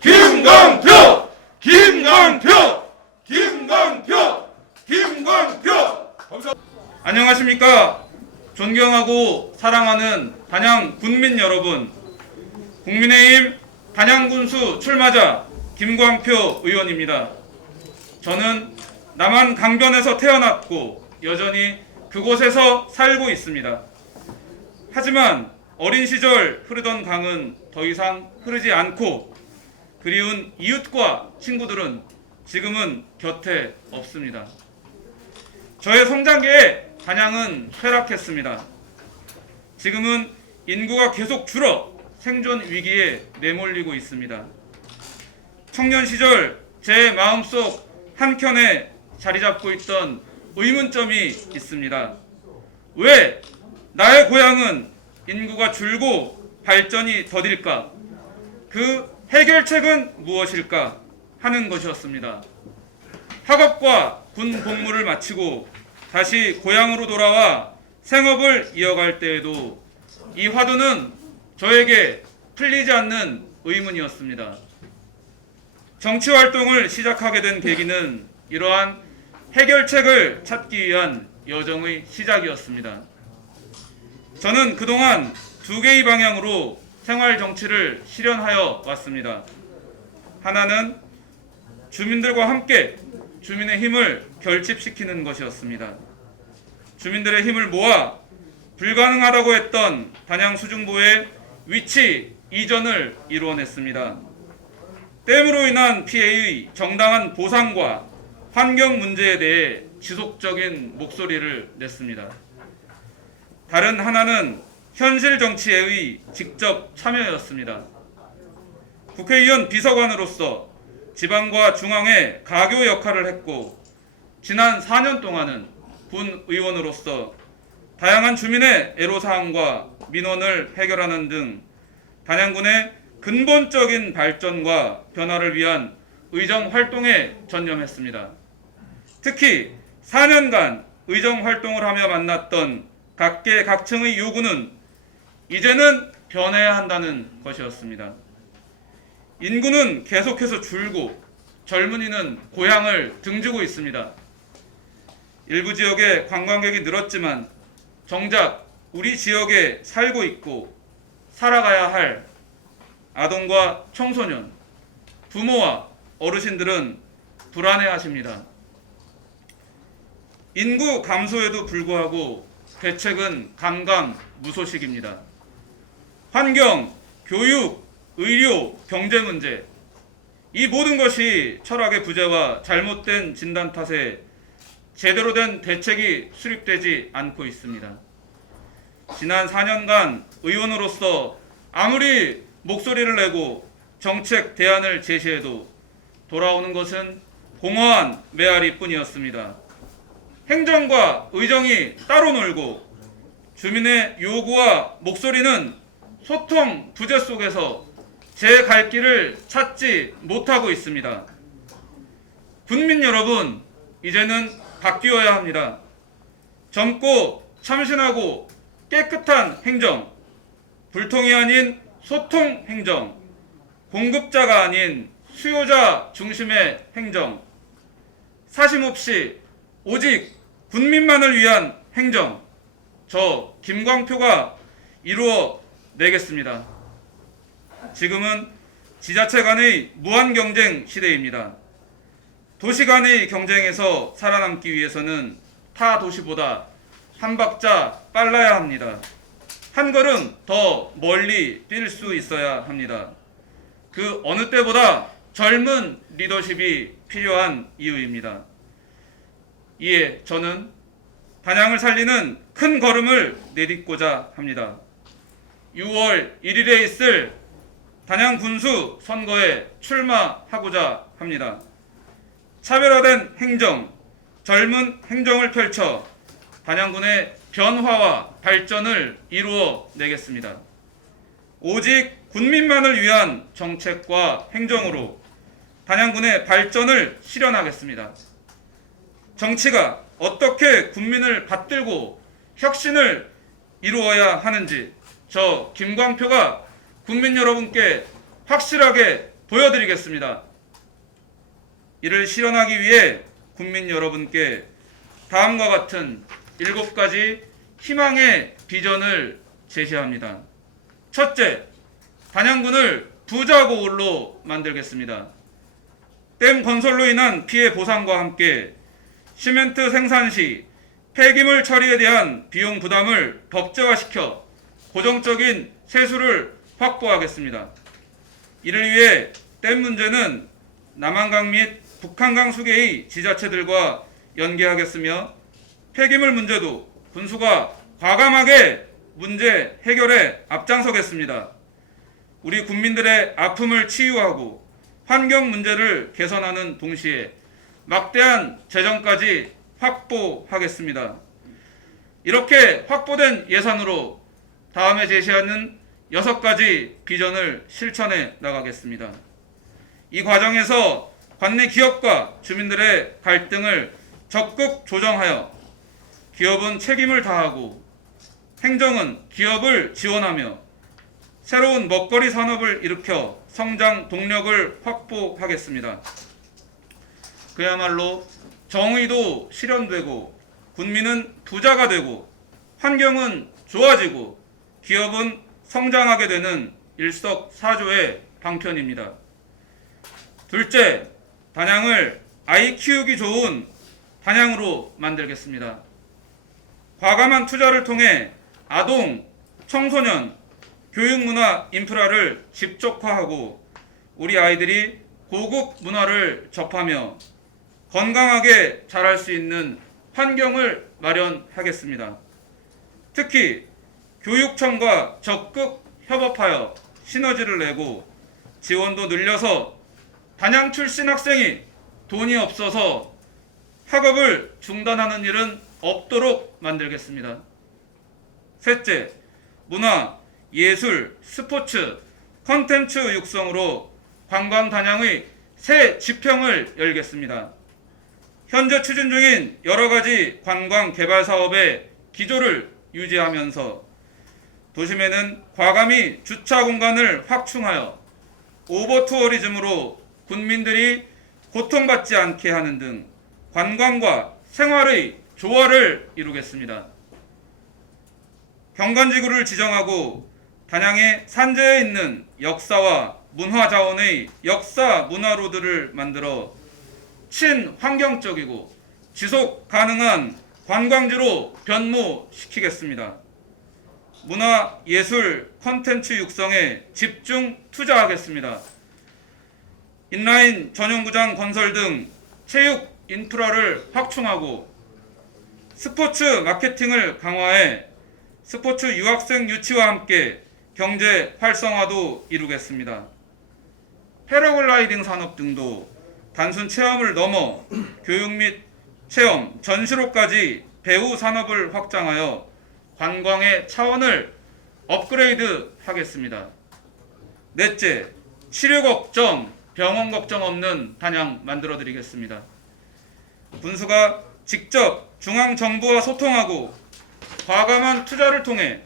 김광표! 김광표! 김광표! 김광표! 안녕하십니까. 존경하고 사랑하는 단양 군민 여러분, 국민의힘 단양군수 출마자 김광표 의원입니다. 저는 남한 강변에서 태어났고 여전히 그곳에서 살고 있습니다. 하지만 어린 시절 흐르던 강은 더 이상 흐르지 않고 그리운 이웃과 친구들은 지금은 곁에 없습니다. 저의 성장기에 단양은 쇠락했습니다. 지금은 인구가 계속 줄어 생존 위기에 내몰리고 있습니다. 청년 시절 제 마음속 한켠에 자리 잡고 있던 의문점이 있습니다. 왜 나의 고향은 인구가 줄고 발전이 더딜까? 그 해결책은 무엇일까? 하는 것이었습니다. 학업과 군 복무를 마치고 다시 고향으로 돌아와 생업을 이어갈 때에도 이 화두는 저에게 풀리지 않는 의문이었습니다. 정치 활동을 시작하게 된 계기는 이러한 해결책을 찾기 위한 여정의 시작이었습니다. 저는 그동안 두 개의 방향으로 생활 정치를 실현하여 왔습니다. 하나는 주민들과 함께 주민의 힘을 결집시키는 것이었습니다. 주민들의 힘을 모아 불가능하다고 했던 단양 수중보의 위치 이전을 이루어냈습니다. 댐으로 인한 피해의 정당한 보상과 환경 문제에 대해 지속적인 목소리를 냈습니다. 다른 하나는 현실 정치의 직접 참여였습니다. 국회의원 비서관으로서 지방과 중앙의 가교 역할을 했고 지난 4년 동안은 군 의원으로서 다양한 주민의 애로사항과 민원을 해결하는 등 단양군의 근본적인 발전과 변화를 위한 의정 활동에 전념했습니다. 특히 4년간 의정 활동을 하며 만났던 각계각층의 요구는 이제는 변해야 한다는 것이었습니다. 인구는 계속해서 줄고 젊은이는 고향을 등지고 있습니다. 일부 지역에 관광객이 늘었지만 정작 우리 지역에 살고 있고 살아가야 할 아동과 청소년, 부모와 어르신들은 불안해하십니다. 인구 감소에도 불구하고 대책은 감감무소식입니다. 환경, 교육, 의료, 경제 문제, 이 모든 것이 철학의 부재와 잘못된 진단 탓에 제대로 된 대책이 수립되지 않고 있습니다. 지난 4년간 의원으로서 아무리 목소리를 내고 정책 대안을 제시해도 돌아오는 것은 공허한 메아리뿐이었습니다. 행정과 의정이 따로 놀고 주민의 요구와 목소리는 소통 부재 속에서 제 갈 길을 찾지 못하고 있습니다. 군민 여러분, 이제는 바뀌어야 합니다. 젊고 참신하고 깨끗한 행정, 불통이 아닌 소통 행정, 공급자가 아닌 수요자 중심의 행정, 사심 없이 오직 군민만을 위한 행정, 저 김광표가 이루어 내겠습니다. 지금은 지자체 간의 무한 경쟁 시대입니다. 도시 간의 경쟁에서 살아남기 위해서는 타 도시보다 한 박자 빨라야 합니다. 한 걸음 더 멀리 뛸 수 있어야 합니다. 그 어느 때보다 젊은 리더십이 필요한 이유입니다. 이에 저는 단양을 살리는 큰 걸음을 내딛고자 합니다. 6월 1일에 있을 단양 군수 선거에 출마하고자 합니다. 차별화된 행정, 젊은 행정을 펼쳐 단양군의 변화와 발전을 이루어 내겠습니다. 오직 군민만을 위한 정책과 행정으로 단양군의 발전을 실현하겠습니다. 정치가 어떻게 국민을 받들고 혁신을 이루어야 하는지 저 김광표가 국민 여러분께 확실하게 보여드리겠습니다. 이를 실현하기 위해 국민 여러분께 다음과 같은 7가지 희망의 비전을 제시합니다. 첫째, 단양군을 부자고을로 만들겠습니다. 댐 건설로 인한 피해 보상과 함께 시멘트 생산 시 폐기물 처리에 대한 비용 부담을 법제화시켜 고정적인 세수를 확보하겠습니다. 이를 위해 댐 문제는 남한강 및 북한강 수계의 지자체들과 연계하겠으며 폐기물 문제도 군수가 과감하게 문제 해결에 앞장서겠습니다. 우리 국민들의 아픔을 치유하고 환경 문제를 개선하는 동시에 막대한 재정까지 확보하겠습니다. 이렇게 확보된 예산으로 다음에 제시하는 6가지 비전을 실천해 나가겠습니다. 이 과정에서 관내 기업과 주민들의 갈등을 적극 조정하여 기업은 책임을 다하고 행정은 기업을 지원하며 새로운 먹거리 산업을 일으켜 성장 동력을 확보하겠습니다. 그야말로 정의도 실현되고 국민은 부자가 되고 환경은 좋아지고 기업은 성장하게 되는 일석사조의 방편입니다. 둘째, 단양을 아이 키우기 좋은 단양으로 만들겠습니다. 과감한 투자를 통해 아동, 청소년, 교육문화 인프라를 집적화하고 우리 아이들이 고급 문화를 접하며 건강하게 자랄 수 있는 환경을 마련하겠습니다. 특히 교육청과 적극 협업하여 시너지를 내고 지원도 늘려서 단양 출신 학생이 돈이 없어서 학업을 중단하는 일은 없도록 만들겠습니다. 셋째, 문화, 예술, 스포츠, 콘텐츠 육성으로 관광 단양의 새 지평을 열겠습니다. 현재 추진 중인 여러 가지 관광 개발 사업의 기조를 유지하면서 도심에는 과감히 주차 공간을 확충하여 오버투어리즘으로 군민들이 고통받지 않게 하는 등 관광과 생활의 조화를 이루겠습니다. 경관지구를 지정하고 단양의 산재에 있는 역사와 문화 자원의 역사 문화로드를 만들어 친환경적이고 지속 가능한 관광지로 변모시키겠습니다. 문화, 예술, 콘텐츠 육성에 집중 투자하겠습니다. 인라인 전용구장 건설 등 체육 인프라를 확충하고 스포츠 마케팅을 강화해 스포츠 유학생 유치와 함께 경제 활성화도 이루겠습니다. 패러글라이딩 산업 등도 단순 체험을 넘어 교육 및 체험, 전시로까지 배후 산업을 확장하여 관광의 차원을 업그레이드 하겠습니다. 넷째, 치료 걱정, 병원 걱정 없는 단양 만들어 드리겠습니다. 군수가 직접 중앙정부와 소통하고 과감한 투자를 통해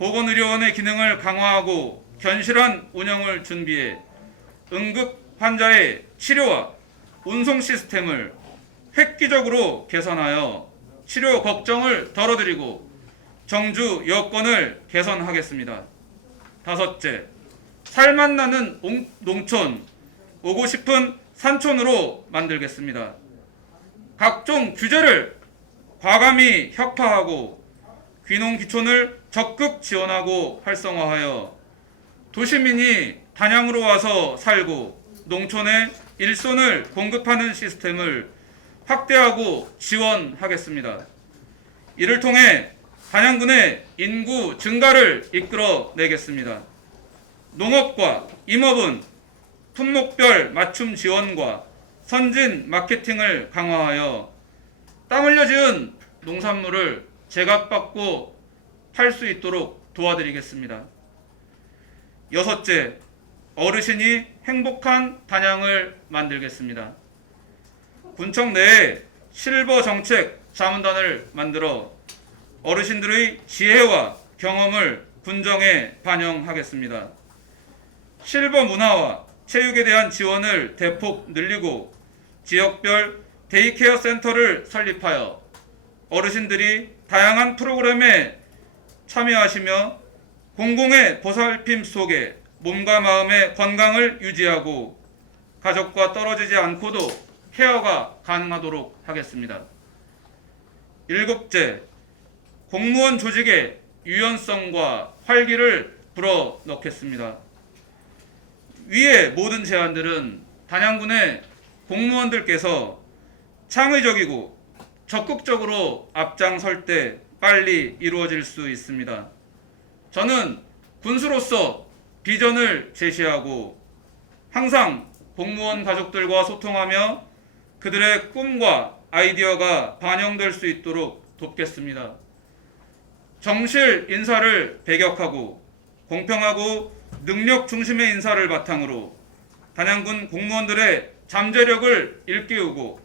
보건의료원의 기능을 강화하고 견실한 운영을 준비해 응급 환자의 치료와 운송 시스템을 획기적으로 개선하여 치료 걱정을 덜어드리고 정주 여건을 개선하겠습니다. 다섯째, 살맛 나는 농촌, 오고 싶은 산촌으로 만들겠습니다. 각종 규제를 과감히 혁파하고 귀농귀촌을 적극 지원하고 활성화하여 도시민이 단양으로 와서 살고 농촌에 일손을 공급하는 시스템을 확대하고 지원하겠습니다. 이를 통해 단양군의 인구 증가를 이끌어내겠습니다. 농업과 임업은 품목별 맞춤 지원과 선진 마케팅을 강화하여 땀 흘려 지은 농산물을 제각받고 팔 수 있도록 도와드리겠습니다. 여섯째, 어르신이 행복한 단양을 만들겠습니다. 군청 내에 실버 정책 자문단을 만들어 어르신들의 지혜와 경험을 군정에 반영하겠습니다. 실버 문화와 체육에 대한 지원을 대폭 늘리고 지역별 데이케어 센터를 설립하여 어르신들이 다양한 프로그램에 참여하시며 공공의 보살핌 속에 몸과 마음의 건강을 유지하고 가족과 떨어지지 않고도 케어가 가능하도록 하겠습니다. 7째, 공무원 조직의 유연성과 활기를 불어넣겠습니다. 위의 모든 제안들은 단양군의 공무원들께서 창의적이고 적극적으로 앞장설 때 빨리 이루어질 수 있습니다. 저는 군수로서 비전을 제시하고 항상 공무원 가족들과 소통하며 그들의 꿈과 아이디어가 반영될 수 있도록 돕겠습니다. 정실 인사를 배격하고 공평하고 능력 중심의 인사를 바탕으로 단양군 공무원들의 잠재력을 일깨우고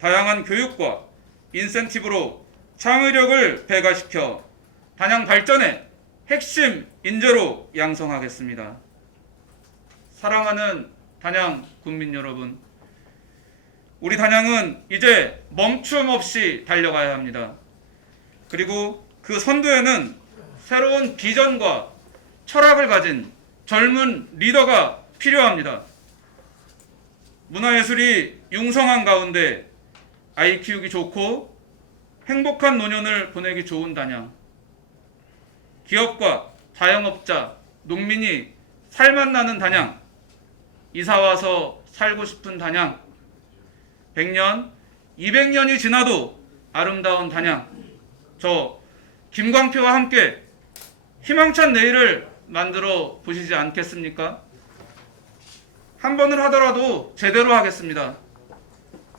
다양한 교육과 인센티브로 창의력을 배가시켜 단양 발전의 핵심 인재로 양성하겠습니다. 사랑하는 단양 군민 여러분, 우리 단양은 이제 멈춤 없이 달려가야 합니다. 그리고 그 선두에는 새로운 비전과 철학을 가진 젊은 리더가 필요합니다. 문화예술이 융성한 가운데 아이 키우기 좋고 행복한 노년을 보내기 좋은 단양, 기업과 자영업자, 농민이 살맛 나는 단양, 이사와서 살고 싶은 단양, 100년, 200년이 지나도 아름다운 단양, 저 김광표와 함께 희망찬 내일을 만들어 보시지 않겠습니까? 한 번을 하더라도 제대로 하겠습니다.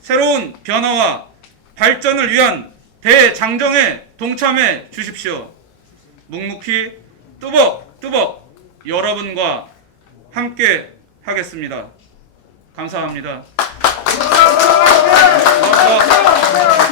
새로운 변화와 발전을 위한 대장정에 동참해 주십시오. 묵묵히 뚜벅뚜벅 여러분과 함께 하겠습니다. 감사합니다.